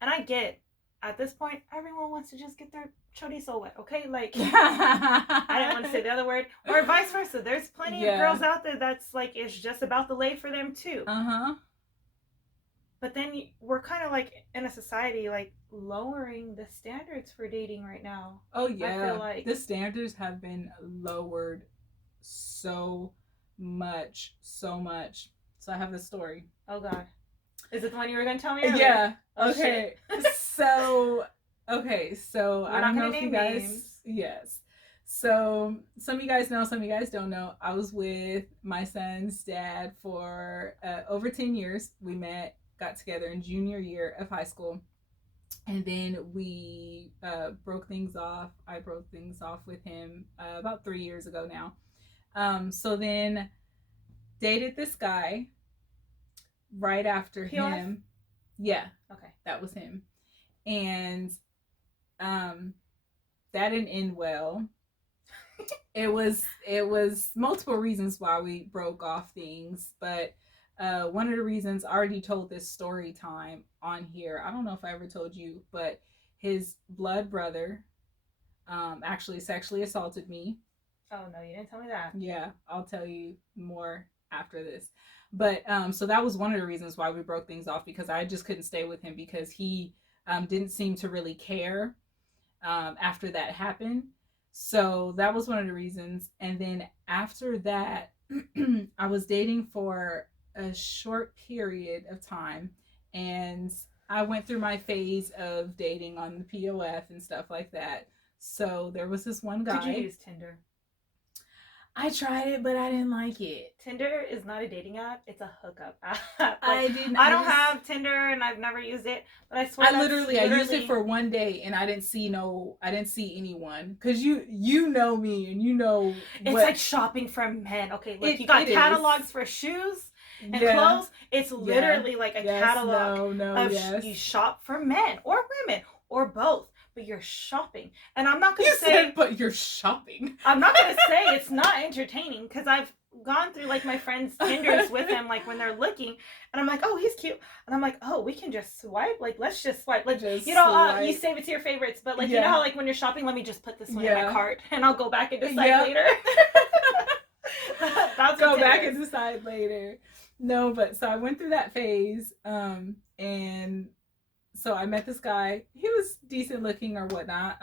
And I get, at this point, everyone wants to just get their chorizo wet, okay? Like, I I didn't want to say the other word. Or vice versa. There's plenty of Yeah. girls out there that's like, it's just about the lay for them too. Uh-huh. But then we're kind of like in a society like lowering the standards for dating right now. Oh I feel yeah. like, The standards have been lowered so much, so much. So I have this story. oh God. Is it the one you were going to tell me earlier? Yeah. Oh, Okay. shit. So We're I not don't know gonna if you name guys names. yes. So some of you guys know, some of you guys don't know. I was with my son's dad for over 10 years. We met, got together in junior year of high school. And then we broke things off. I broke things off with him about 3 years ago now. So then dated this guy right after POF? him. Yeah. Okay. That was him. And um that didn't end well. It was multiple reasons why we broke off things, but one of the reasons, I already told this story time on here. I don't know if I ever told you, but his blood brother actually sexually assaulted me. Oh no, you didn't tell me that. Yeah, I'll tell you more after this. But so that was one of the reasons why we broke things off, because I just couldn't stay with him because he didn't seem to really care after that happened. So that was one of the reasons. And then after that, I was dating for a short period of time, and I went through my phase of dating on the POF and stuff like that. So there was this one guy. Did you use Tinder? I tried it, but I didn't like it. Tinder is not a dating app; it's a hookup app. Like, I didn't. I don't have Tinder, and I've never used it. But I swear, I used it for one day, and I didn't see anyone. Cause you know me, and you know it's like shopping for men. Okay, look, you got catalogs for shoes and clothes. It's literally like a catalog of you shop for men or women or both. But you're shopping, and I'm not gonna say. But you're shopping. I'm not gonna say it's not entertaining, because I've gone through like my friends' Tinders with them, like when they're looking, and I'm like, oh, he's cute, and I'm like, oh, we can just swipe, like let's just swipe, like you save it to your favorites, but like you know how like when you're shopping, let me just put this one in my cart, and I'll go back and decide later. Go back and decide later. No, but so I went through that phase, and so I met this guy. He was decent looking or whatnot.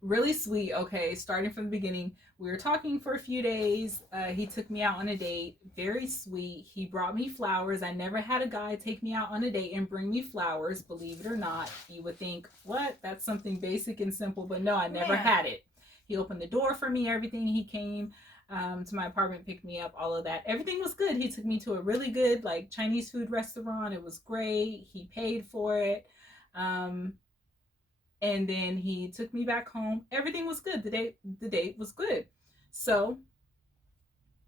Really sweet. Okay, starting from the beginning, we were talking for a few days. He took me out on a date. Very sweet. He brought me flowers. I never had a guy take me out on a date and bring me flowers, believe it or not. You would think, what? That's something basic and simple, but no, I never had it. He opened the door for me, everything. He came to my apartment, picked me up, all of that. Everything was good. He took me to a really good like Chinese food restaurant. It was great. He paid for it. And then he took me back home. Everything was good. The date was good. So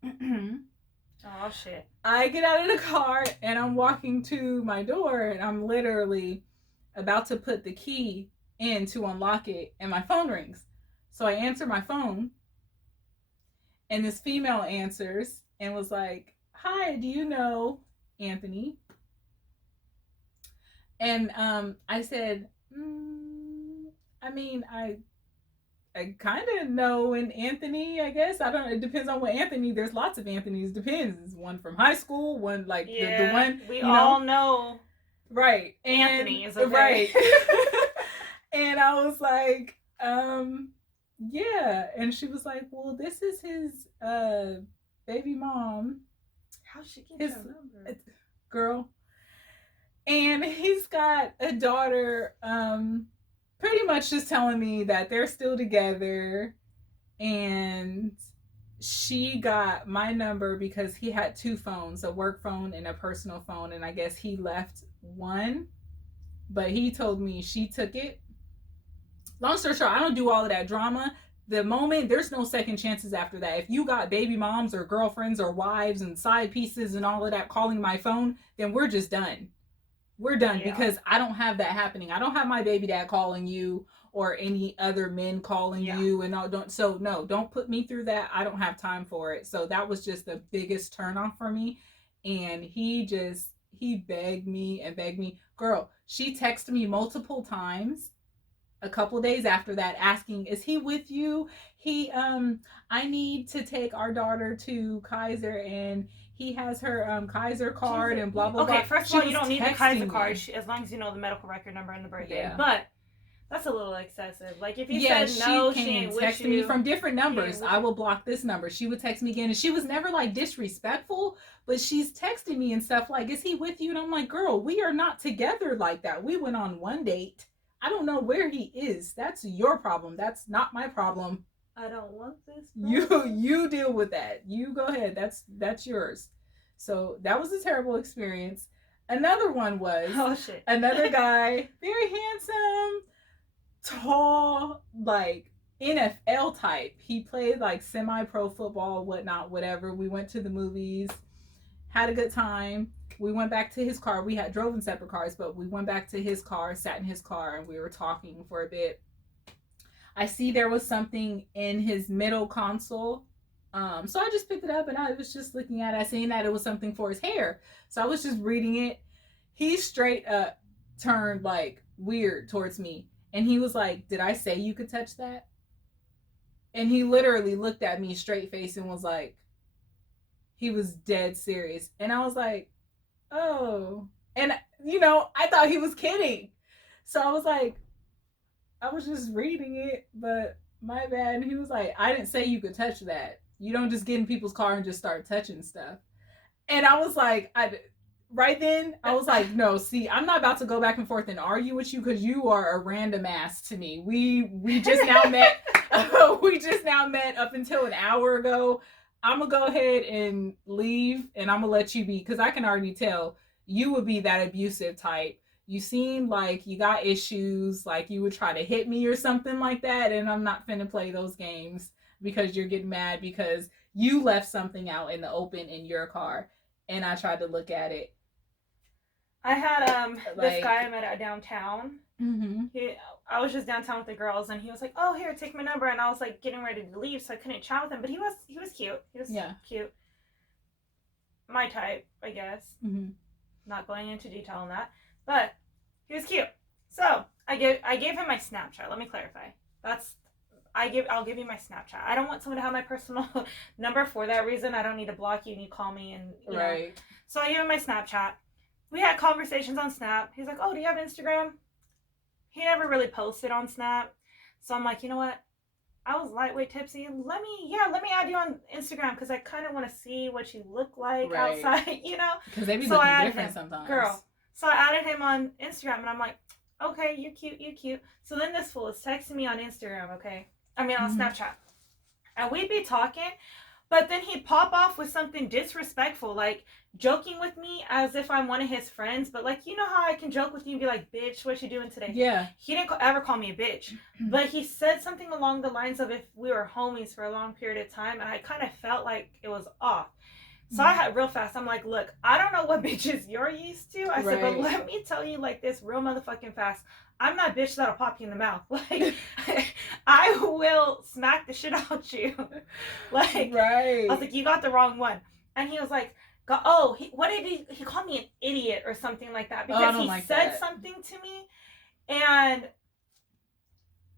oh shit. I get out of the car and I'm walking to my door, and I'm literally about to put the key in to unlock it, and my phone rings. So I answer my phone, and this female answers and was like, hi, do you know Anthony? And I said, I mean, I kind of know an Anthony, I guess. I don't know. It depends on what Anthony. There's lots of Anthonys. Depends. One from high school, one like the one. We all know. Right. Anthony is okay. Right. And I was like, yeah. And she was like, well, this is his baby mom. How'd she get his number? Girl. And he's got a daughter, pretty much just telling me that they're still together, and she got my number because he had two phones, a work phone and a personal phone, and I guess he left one, but he told me she took it. Long story short, I don't do all of that drama. The moment, there's no second chances after that. If you got baby moms or girlfriends or wives and side pieces and all of that calling my phone, then we're just done. We're done, because I don't have that happening. I don't have my baby dad calling you or any other men calling you, and all. Don't put me through that. I don't have time for it. So that was just the biggest turn off for me. And he begged me and begged me Girl, she texted me multiple times a couple days after that asking, is he with you? I need to take our daughter to Kaiser and he has her Kaiser card and blah blah blah. Okay, first of all, you don't need the Kaiser card as long as you know the medical record number and the birthday. Yeah. But that's a little excessive. Like if you said no, she ain't with you. Me from different numbers. I will block this number. She would text me again, and she was never like disrespectful, but she's texting me and stuff like, "Is he with you?" And I'm like, "Girl, we are not together like that. We went on one date. I don't know where he is. That's your problem. That's not my problem. I don't want this. You deal with that. You go ahead. That's yours." So that was a terrible experience. Another one was another guy, very handsome, tall, like NFL type. He played like semi-pro football, whatnot, whatever. We went to the movies, had a good time. We went back to his car. We had drove in separate cars, but we went back to his car, sat in his car, and we were talking for a bit. I see there was something in his middle console. So I just picked it up and I was just looking at it. I seen that it was something for his hair. So I was just reading it. He straight up turned like weird towards me. And he was like, "Did I say you could touch that?" And he literally looked at me straight face and was like, he was dead serious. And I was like, "Oh." And, I thought he was kidding. So I was like, I was just reading it, but my bad. And he was like, "I didn't say you could touch that. You don't just get in people's car and just start touching stuff." And I was like, right then, I was like, no, see, I'm not about to go back and forth and argue with you because you are a random ass to me. We just now met. We just now met up until an hour ago. I'm going to go ahead and leave and I'm going to let you be because I can already tell you would be that abusive type. You seem like you got issues, like you would try to hit me or something like that, and I'm not finna play those games because you're getting mad because you left something out in the open in your car, and I tried to look at it. I had this guy I met at downtown. Mm-hmm. I was just downtown with the girls, and he was like, "Oh, here, take my number," and I was like getting ready to leave, so I couldn't chat with him, but he was cute. He was cute. My type, I guess. Mm-hmm. Not going into detail on that. But he was cute. So I gave him my Snapchat. Let me clarify. I'll give you my Snapchat. I don't want someone to have my personal number for that reason. I don't need to block you and you call me and you know. So I gave him my Snapchat. We had conversations on Snap. He's like, "Oh, do you have Instagram?" He never really posted on Snap. So I'm like, you know what? I was lightweight tipsy. Let me add you on Instagram because I kind of want to see what you look like outside, Because they be looking different sometimes. Girl. So I added him on Instagram, and I'm like, "Okay, you cute." So then this fool is texting me on Instagram, on Snapchat. And we'd be talking, but then he'd pop off with something disrespectful, like joking with me as if I'm one of his friends. But like, you know how I can joke with you and be like, "Bitch, what you doing today?" Yeah. He didn't ever call me a bitch. But he said something along the lines of if we were homies for a long period of time, and I kind of felt like it was off. So I had real fast. I'm like, "Look, I don't know what bitches you're used to." I said, "But let me tell you like this real motherfucking fast. I'm that bitch that'll pop you in the mouth. Like, I will smack the shit out you." I was like, "You got the wrong one." And he was like, he called me an idiot or something like that because he said something to me. And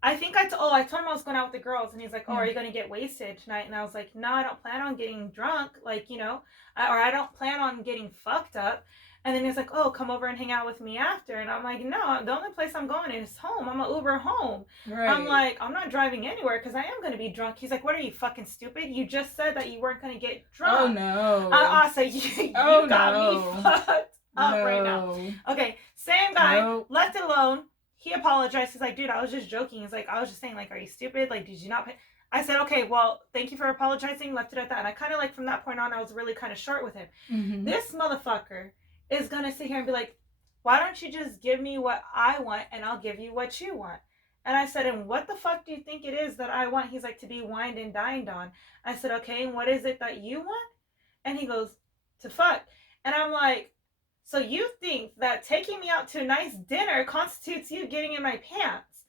I think I told him I was going out with the girls, and he's like, "Oh, are you going to get wasted tonight?" And I was like, "No, I don't plan on getting drunk, or I don't plan on getting fucked up." And then he's like, "Oh, come over and hang out with me after." And I'm like, "No, the only place I'm going is home. I'm an Uber home." I'm like, "I'm not driving anywhere because I am going to be drunk." He's like, "What are you, fucking stupid? You just said that you weren't going to get drunk." Oh, no. So you got me fucked up right now. Okay, same guy, left it alone. He apologized. He's like, "Dude, I was just joking." He's like, "I was just saying, like, are you stupid? Like, did you not pay?" I said, "Okay, well, thank you for apologizing." Left it at that. And I kind of like from that point on, I was really kind of short with him. Mm-hmm. This motherfucker is going to sit here and be like, "Why don't you just give me what I want and I'll give you what you want?" And I said, "And what the fuck do you think it is that I want?" He's like, "To be wined and dined on." I said, "Okay, and what is it that you want?" And he goes, "To fuck." And I'm like, "So you think that taking me out to a nice dinner constitutes you getting in my pants?"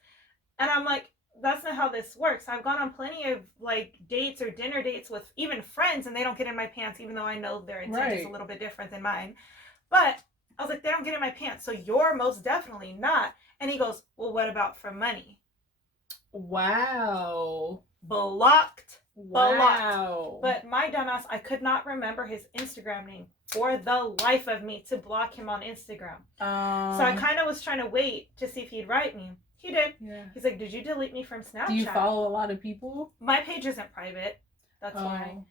And I'm like, "That's not how this works. I've gone on plenty of like dates or dinner dates with even friends, and they don't get in my pants, even though I know their intent is a little bit different than mine." But I was like, they don't get in my pants, so you're most definitely not. And he goes, well, what about for money? Wow. Blocked. Wow. But my dumbass, I could not remember his Instagram name for the life of me to block him on Instagram. So I kind of was trying to wait to see if he'd write me. He did. Yeah. He's like, did you delete me from Snapchat? Do you follow a lot of people? My page isn't private. That's why.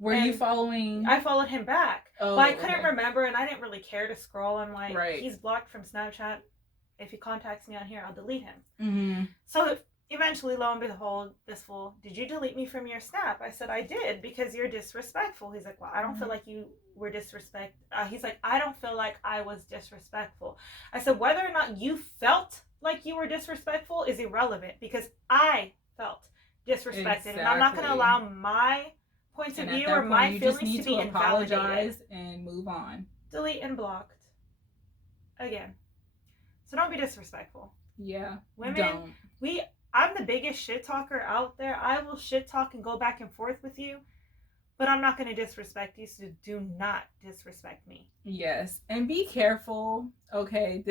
Were you following? I followed him back. But I couldn't remember, and I didn't really care to scroll. I'm like, he's blocked from Snapchat. If he contacts me on here, I'll delete him. Mm-hmm. So eventually, lo and behold, this fool, did you delete me from your Snap? I said, I did, because you're disrespectful. He's like, well, I don't feel like you were he's like, I don't feel like I was disrespectful. I said, whether or not you felt like you were disrespectful is irrelevant, because I felt disrespected. And I'm not going to allow my points of view or my feelings to be invalidated. Apologize and move on. Delete and blocked. Again. So don't be disrespectful. Yeah. Women, I'm the biggest shit talker out there. I will shit talk and go back and forth with you, but I'm not going to disrespect you, so do not disrespect me. Yes. And be careful. Okay,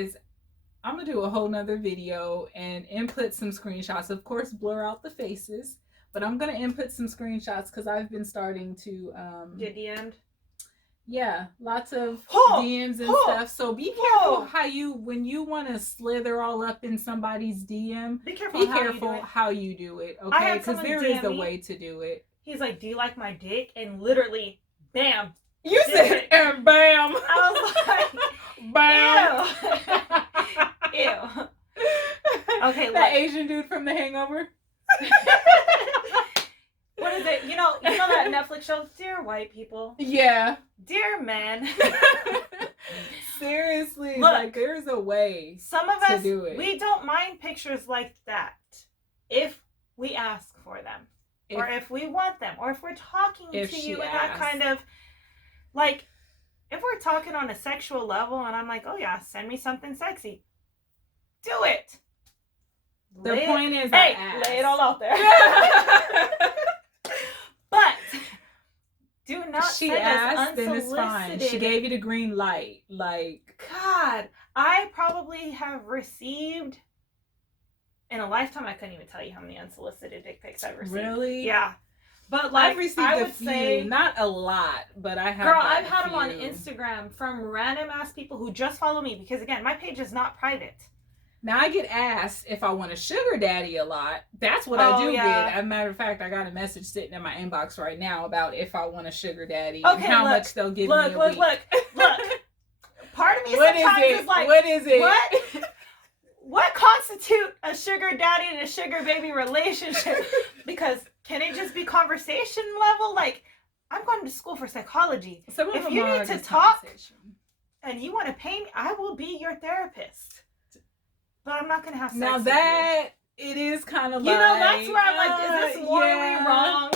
I'm going to do a whole nother video and input some screenshots. Of course, blur out the faces, but I'm going to input some screenshots because I've been starting to get DM'd. Yeah, lots of DMs and stuff. So be careful when you want to slither all up in somebody's DM. Be careful how you do it. Okay, because there is a way to do it. He's like, "Do you like my dick?" And literally, bam. You said and bam. I was like, bam. Ew. Okay, that Asian dude from The Hangover. What is it? You know that Netflix show, Dear White People? Yeah. Dear men. Seriously, look, there's a way some of us, do it. We don't mind pictures like that if we ask for them. Or if we want them. Or if we're talking to you in that kind of, like, if we're talking on a sexual level and I'm like, oh yeah, send me something sexy. Do it. The point is, lay it all out there. But do not she send asked, us then it's fine. She gave you the green light. Like, God, I probably have received in a lifetime. I couldn't even tell you how many unsolicited dick pics I've received. Really? Yeah. But like, I've received a few, not a lot, but I have. Girl, I've had them on Instagram from random ass people who just follow me because again, my page is not private. Now, I get asked if I want a sugar daddy a lot. That's what I do get. As a matter of fact, I got a message sitting in my inbox right now about if I want a sugar daddy and how much they'll give me a week. Look. Part of me sometimes is like, what is it? What constitutes a sugar daddy and a sugar baby relationship? Because can it just be conversation level? Like, I'm going to school for psychology. If you need to talk and you want to pay me, I will be your therapist. But I'm not going to have sex now with that you. It is kind of like... You know, that's where I'm like, is this morally wrong?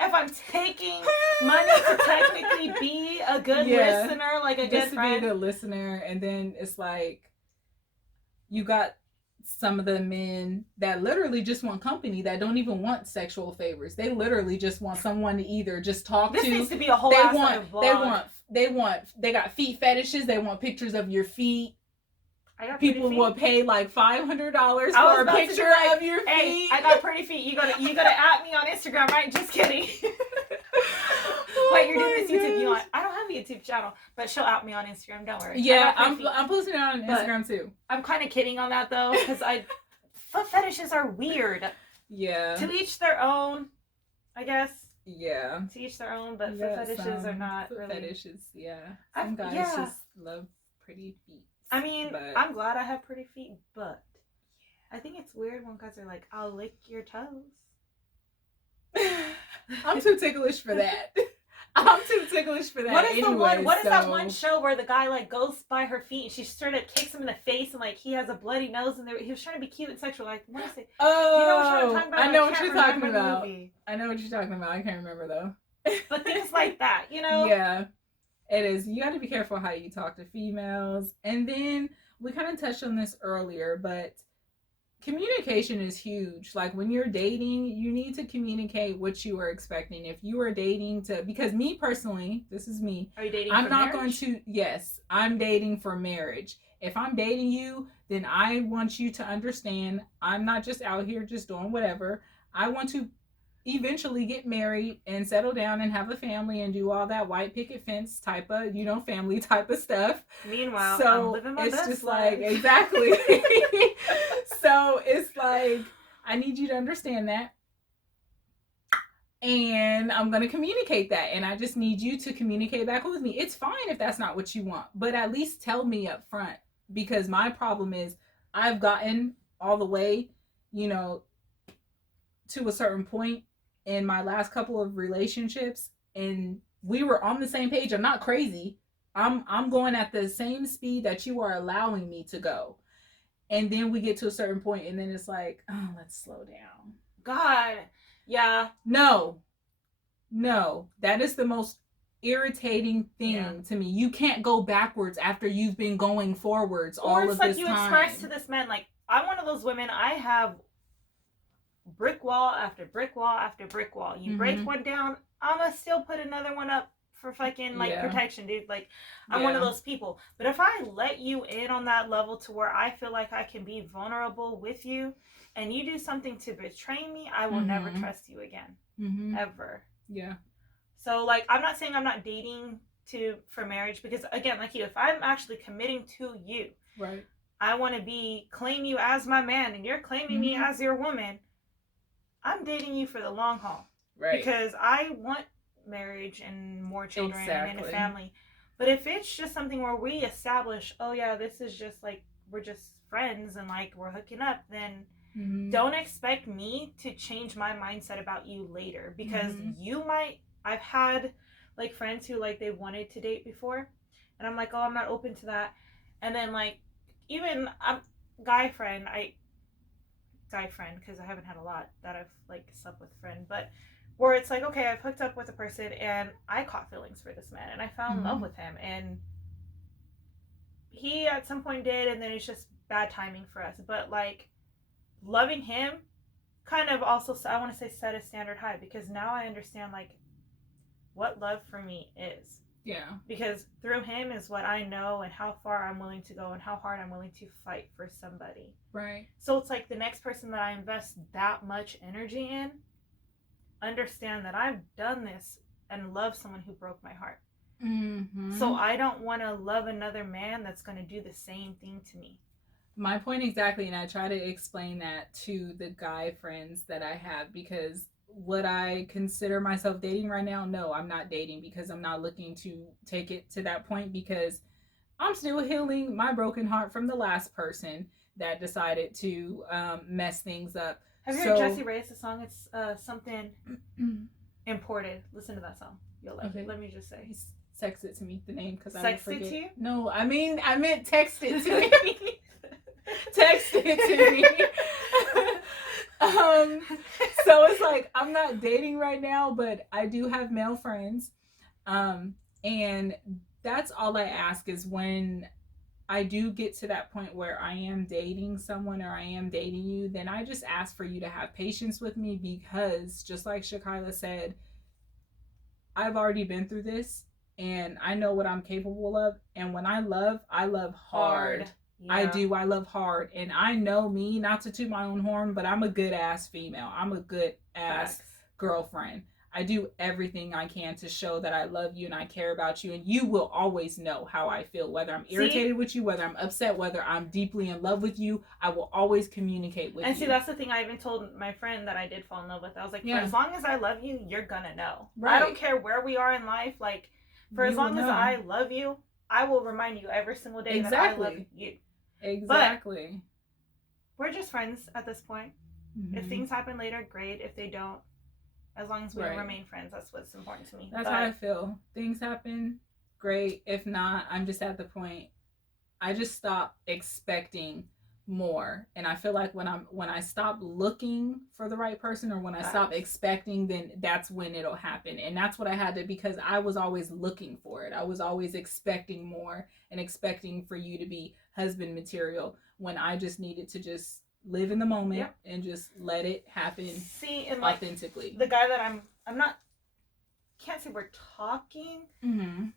If I'm taking money to technically be a good listener, like a good friend. Just to be a good listener, and then it's like, you got some of the men that literally just want company, that don't even want sexual favors. They literally just want someone to either just talk to. This needs to be a whole vlog. They got feet fetishes. They want pictures of your feet. People will pay like $500 for a picture of your feet. Hey, I got pretty feet. You gotta at me on Instagram, right? Just kidding. Wait, you're doing this YouTube? I don't have a YouTube channel, but she'll at me on Instagram. Don't worry. Yeah, I'm posting it on Instagram too. I'm kind of kidding on that though, because foot fetishes are weird. Yeah. To each their own, I guess. Yeah. To each their own, but foot fetishes are not foot really. Fetishes, yeah. Some guys just love pretty feet. I mean, I'm glad I have pretty feet, but I think it's weird when guys are like, I'll lick your toes. I'm too ticklish for that. What is that one show where the guy like goes by her feet and she sort of kicks him in the face and like he has a bloody nose and he was trying to be cute and sexual. Like, what is it? Oh, you know what I'm talking about? I know what you're talking about. I know what you're talking about. I can't remember though. But things like that, you know? Yeah. It is. You got to be careful how you talk to females. And then we kind of touched on this earlier, but communication is huge. Like when you're dating, you need to communicate what you are expecting. If you are dating to, because me personally, this is me. Are you dating I'm for not marriage? going to, yes, I'm dating for marriage. If I'm dating you, then I want you to understand I'm not just out here just doing whatever. I want to eventually get married and settle down and have a family and do all that white picket fence type of, family type of stuff. Meanwhile, So I'm living my it's best just life. like, exactly. So it's like, I need you to understand that. And I'm going to communicate that. And I just need you to communicate back with me. It's fine if that's not what you want, but at least tell me up front. Because my problem is I've gotten all the way, to a certain point in my last couple of relationships, and we were on the same page. I'm not crazy. I'm going at the same speed that you are allowing me to go. And then we get to a certain point and then it's like, oh, let's slow down. God. Yeah. No. That is the most irritating thing to me. You can't go backwards after you've been going forwards all of this time. Or it's like you express to this man, like, I'm one of those women, I have brick wall after brick wall after brick wall. You break one down, I'm gonna still put another one up for fucking protection, dude. Like, I'm one of those people. But if I let you in on that level to where I feel like I can be vulnerable with you and you do something to betray me, I will never trust you again. Ever. Yeah. So, like, I'm not saying I'm not dating for marriage, because again, like you, if I'm actually committing to you, right, I want to claim you as my man and you're claiming me as your woman, I'm dating you for the long haul. Right. Because I want marriage and more children and a family. But if it's just something where we establish, oh yeah, this is just like, we're just friends and like we're hooking up, then don't expect me to change my mindset about you later. Because I've had like friends who like they wanted to date before and I'm like, oh, I'm not open to that. And then like even a guy friend, because I haven't had a lot that I've like slept with a friend, but where it's like, okay, I've hooked up with a person and I caught feelings for this man and I fell in love with him, and he at some point did, and then it's just bad timing for us. But like loving him kind of also, I want to say, set a standard high, because now I understand like what love for me is. Yeah. Because through him is what I know and how far I'm willing to go and how hard I'm willing to fight for somebody. Right. So it's like the next person that I invest that much energy in, understand that I've done this and love someone who broke my heart. So I don't want to love another man that's going to do the same thing to me. My point exactly, and I try to explain that to the guy friends that I have, because would I consider myself dating right now? No, I'm not dating, because I'm not looking to take it to that point, because I'm still healing my broken heart from the last person that decided to mess things up. Have you heard Jessie Reyes' song? It's something imported. Listen to that song. You'll like it. Let me just say. Text it to me, the name, because I don't forget. Text it to you? No, I meant text it to me. Text it to me. So it's like, I'm not dating right now, but I do have male friends. And that's all I ask is when I do get to that point where I am dating someone or I am dating you, then I just ask for you to have patience with me, because just like Shakila said, I've already been through this and I know what I'm capable of. And when I love hard. Yeah. I love hard. And I know me, not to toot my own horn, but I'm a good ass female. I'm a good ass girlfriend. I do everything I can to show that I love you and I care about you. And you will always know how I feel, whether I'm irritated with you, whether I'm upset, whether I'm deeply in love with you. I will always communicate with you. And see, that's the thing I even told my friend that I did fall in love with. I was like, for as long as I love you, you're gonna know. Right. I don't care where we are in life. Like, for as long as I love you, I will remind you every single day that I love you. Exactly. But we're just friends at this point. If things happen later, great. If they don't, as long as we remain friends, that's what's important to me. That's how I feel. Things happen, great. If not, I'm just at the point, I just stop expecting more. And I feel like when I stop looking for the right person, or when I stop expecting, then that's when it'll happen. And that's what I had to, because I was always looking for it. I was always expecting more and expecting for you to be husband material, when I just needed to just live in the moment and just let it happen. See, and authentically. The guy that I'm not, can't say we're talking,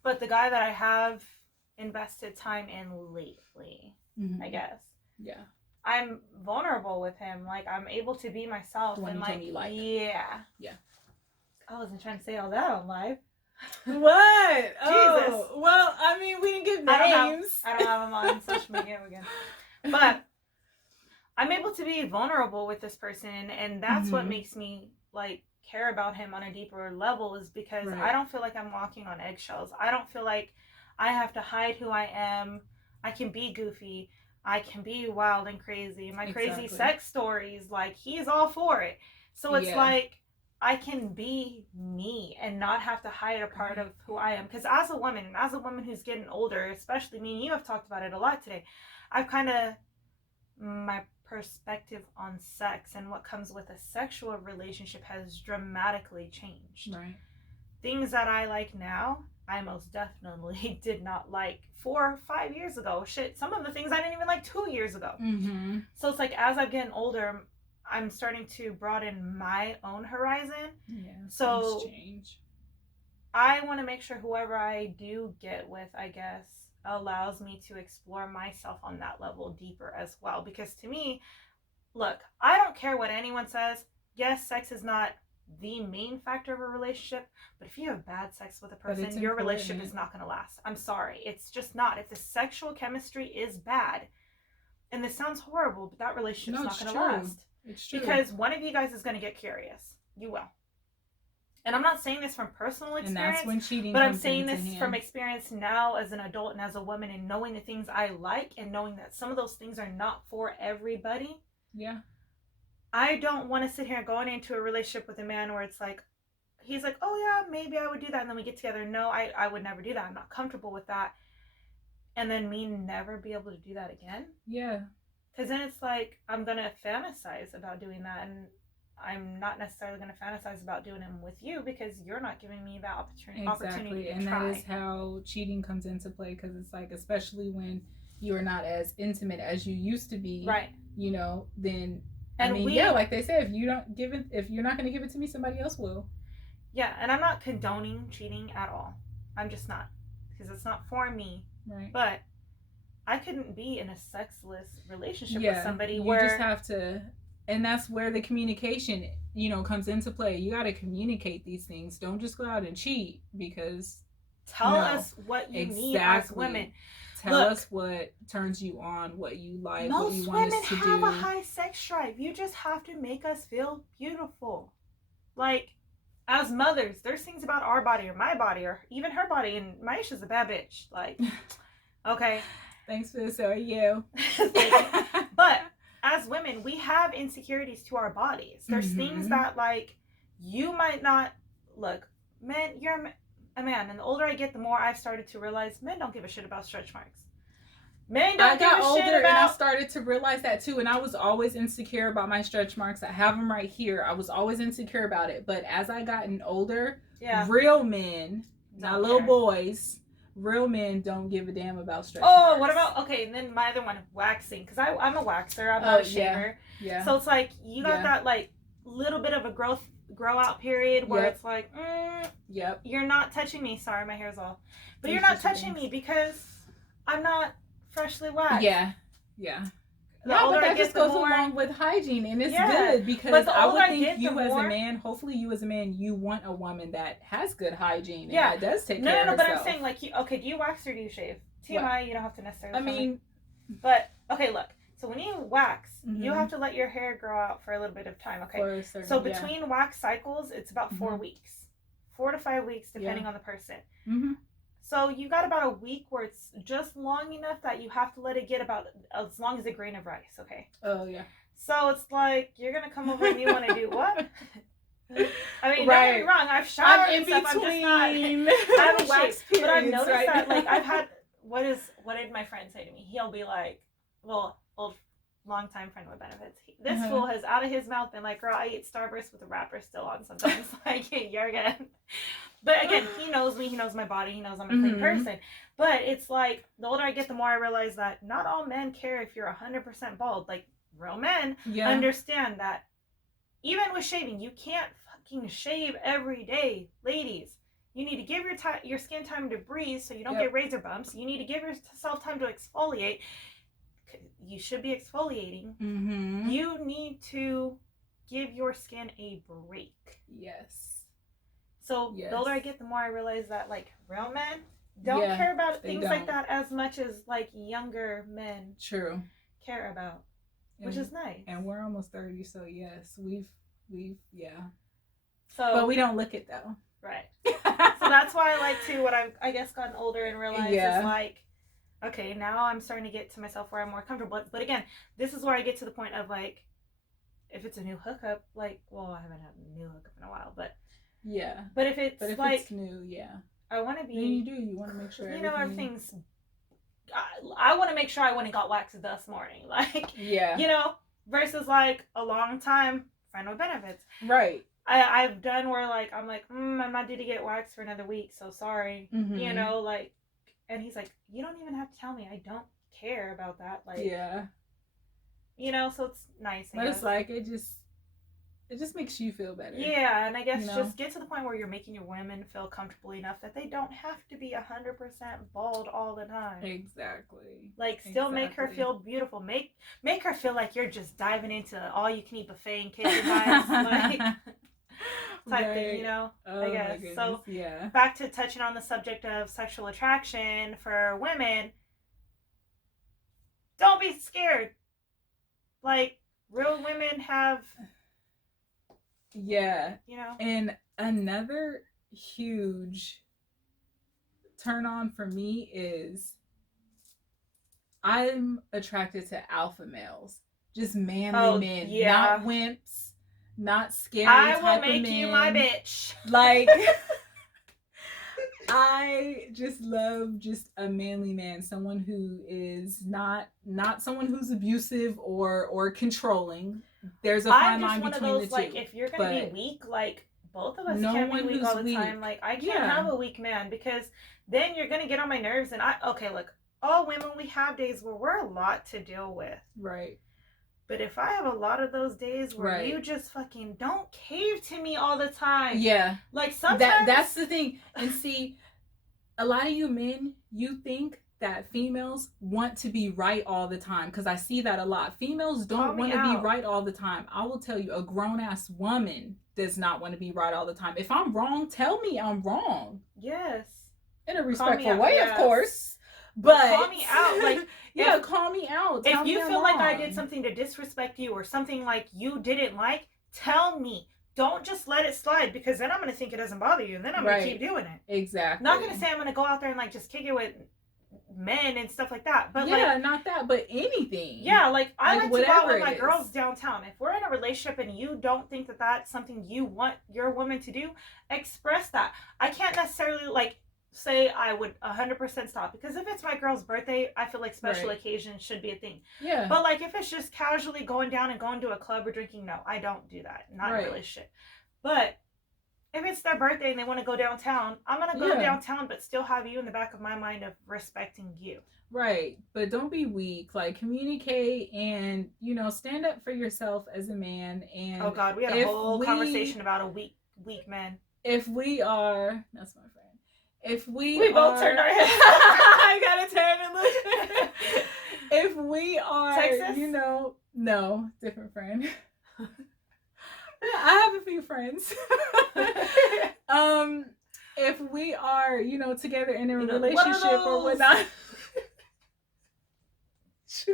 but the guy that I have invested time in lately, I guess. Yeah. I'm vulnerable with him. Like, I'm able to be myself. And like, yeah. I wasn't trying to say all that on live. What? Jesus. Oh, well, I mean, we didn't give names. I don't have him on social media again. But I'm able to be vulnerable with this person, and that's what makes me like care about him on a deeper level, is because I don't feel like I'm walking on eggshells. I don't feel like I have to hide who I am. I can be goofy. I can be wild and crazy. My crazy sex stories, like, he's all for it. So it's like, I can be me and not have to hide a part of who I am. Because as a woman who's getting older, especially me and you have talked about it a lot today, I've kind of, my perspective on sex and what comes with a sexual relationship has dramatically changed. Right. Things that I like now, I most definitely did not like 4 or 5 years ago. Shit, some of the things I didn't even like 2 years ago. So it's like, as I'm getting older, I'm starting to broaden my own horizon. Yeah. So things change. I want to make sure whoever I do get with, I guess, allows me to explore myself on that level deeper as well. Because to me, look, I don't care what anyone says. Yes, sex is not the main factor of a relationship, but if you have bad sex with a person, your relationship is not going to last. I'm sorry. It's just not. If the sexual chemistry is bad, and this sounds horrible, but that relationship's not going to last. It's true. Because one of you guys is going to get curious. You will. And I'm not saying this from personal experience. And that's when cheating but I'm saying this from experience now as an adult and as a woman, and knowing the things I like and knowing that some of those things are not for everybody. Yeah. I don't want to sit here going into a relationship with a man where it's like, he's like, oh yeah, maybe I would do that. And then we get together. No, I would never do that. I'm not comfortable with that. And then me never be able to do that again. Yeah. Because then it's like, I'm going to fantasize about doing that. And I'm not necessarily going to fantasize about doing it with you because you're not giving me that opportunity to and try. That is how cheating comes into play, because it's like, especially when you are not as intimate as you used to be. Right. You know, then, like they said, if you're not going to give it to me, somebody else will. Yeah, and I'm not condoning cheating at all. I'm just not. Because it's not for me. Right. But I couldn't be in a sexless relationship with somebody where you just have to, and that's where the communication, comes into play. You got to communicate these things. Don't just go out and cheat, because tell us what you need as women. Tell us what turns you on, what you like, what you want us to do. Most women have a high sex drive. You just have to make us feel beautiful. Like, as mothers, there's things about our body or my body or even her body, and Myesha's a bad bitch. Like, okay. Thanks for this, so are you. But as women, we have insecurities to our bodies. There's things that, like, you might not, look, men, you're a man, and the older I get, the more I've started to realize men don't give a shit about stretch marks. Men don't give a shit about... I got older and I started to realize that too, and I was always insecure about my stretch marks. I have them right here. I was always insecure about it, but as I gotten older, real men, not little boys... Real men don't give a damn about stretch marks. What about, okay, and then my other one, waxing. Because I'm a waxer, I'm not a shaver. Yeah. So it's like, you got that, like, little bit of a grow out period where it's like, you're not touching me. Sorry, my hair's all. But you're not touching me because I'm not freshly waxed. Yeah. But that just goes along with hygiene, and it's good, because I would think you as a man, hopefully you as a man, you want a woman that has good hygiene and that does take care of herself. But I'm saying, like, do you wax or do you shave? TMI, you don't have to necessarily. But, okay, look. So when you wax, you have to let your hair grow out for a little bit of time, okay? So between wax cycles, it's about 4 weeks. 4 to 5 weeks, depending on the person. So you got about a week where it's just long enough that you have to let it get about as long as a grain of rice, okay? Oh, yeah. So it's like, you're going to come over and you want to do what? I mean, don't get me wrong, I've showered and stuff, I'm just not, I haven't wax periods, but I've noticed that, like, I've had, what did my friend say to me? He'll be like, well, old, long-time friend with benefits. This fool has out of his mouth been like, girl, I eat Starburst with the wrapper still on sometimes. Like, you're good. But again, he knows me, he knows my body, he knows I'm a clean person. But it's like, the older I get, the more I realize that not all men care if you're 100% bald. Like, real men understand that even with shaving, you can't fucking shave every day, ladies. You need to give your skin time to breathe so you don't get razor bumps. You need to give yourself time to exfoliate. You should be exfoliating. Mm-hmm. You need to give your skin a break. Yes. So the older I get, the more I realize that like real men don't care about things like that as much as like younger men care about, which is nice. And we're almost 30, so yes, we've So, but we don't look it though. Right. So that's why I like to, what I've, I guess, gotten older and realized is like, okay, now I'm starting to get to myself where I'm more comfortable. But again, this is where I get to the point of like, if it's a new hookup, like, well, I haven't had a new hookup in a while, but But if it's it's new, I want to be. You want to make sure everything's. I want to make sure I went and got waxed this morning, like versus like a long time friend with benefits, right? I've done where like I'm like I'm not due to get waxed for another week, so sorry, like, and he's like, you don't even have to tell me, I don't care about that, like so it's nice. But it's like it just makes you feel better. Yeah, and I guess just get to the point where you're making your women feel comfortable enough that they don't have to be 100% bald all the time. Exactly. Like, still make her feel beautiful. Make her feel like you're just diving into all you can eat buffet and kids and like type thing, Oh, I guess. So back to touching on the subject of sexual attraction for women. Don't be scared. Like, real women have. And another huge turn on for me is I'm attracted to alpha males, just manly men, not wimps, not scary type of men. I will make you my bitch. Like, I just love just a manly man, someone who is not someone who's abusive or controlling. There's a fine line between the two. Like, if you're gonna be weak, like both of us can't be weak all the time. Like, I can't have a weak man because then you're gonna get on my nerves. And look, all women, we have days where we're a lot to deal with. Right. But if I have a lot of those days where you just fucking don't cave to me all the time. Yeah. Like, sometimes that's the thing. And see, a lot of you men, you think that females want to be right all the time, because I see that a lot. Females don't want to be right all the time. I will tell you, a grown-ass woman does not want to be right all the time. If I'm wrong, tell me I'm wrong. Yes. In a respectful way, of course. But call me out. Like, call me out. If you feel like I did something to disrespect you or something like you didn't like, tell me. Don't just let it slide, because then I'm going to think it doesn't bother you, and then I'm going to keep doing it. Exactly. Not going to say I'm going to go out there and like just kick it with men and stuff like that, but not that, but anything. I like to go out with my girls downtown. If we're in a relationship and you don't think that that's something you want your woman to do, express that. I can't necessarily like say I would 100% stop, because if it's my girl's birthday, I feel like special occasions should be a thing. But like, if it's just casually going down and going to a club or drinking, no, I don't do that. Not in a relationship. But if it's their birthday and they want to go downtown, I'm going to go downtown, but still have you in the back of my mind of respecting you. Right. But don't be weak. Like, communicate and, stand up for yourself as a man. And oh, God, we had a whole conversation about a weak man. If we are... That's my friend. If we both turned our heads. I got to turn and look. If we are... Texas? No, different friend. I have a few friends. If we are, together in a relationship or whatnot.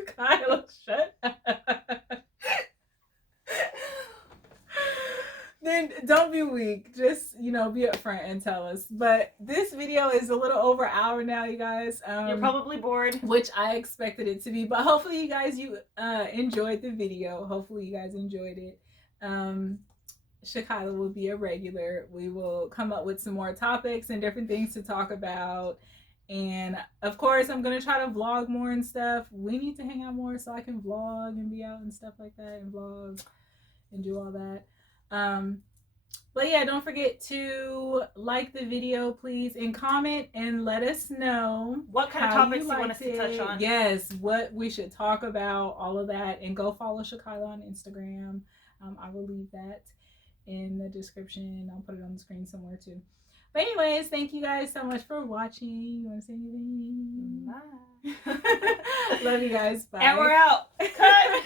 Kyle, shut up. Then don't be weak. Just, be upfront and tell us. But this video is a little over an hour now, you guys. You're probably bored. Which I expected it to be. But hopefully you guys, enjoyed the video. Hopefully you guys enjoyed it. Shakila will be a regular. We will come up with some more topics and different things to talk about. And of course, I'm going to try to vlog more and stuff. We need to hang out more so I can vlog and be out and stuff like that and vlog and do all that. But yeah, don't forget to like the video, please, and comment and let us know what kind of topics you want us to touch on. Yes, what we should talk about, all of that. And go follow Shakila on Instagram. I will leave that in the description. I'll put it on the screen somewhere too. But anyways, thank you guys so much for watching. You want to say anything? Bye. Love you guys. Bye. And we're out. Cut.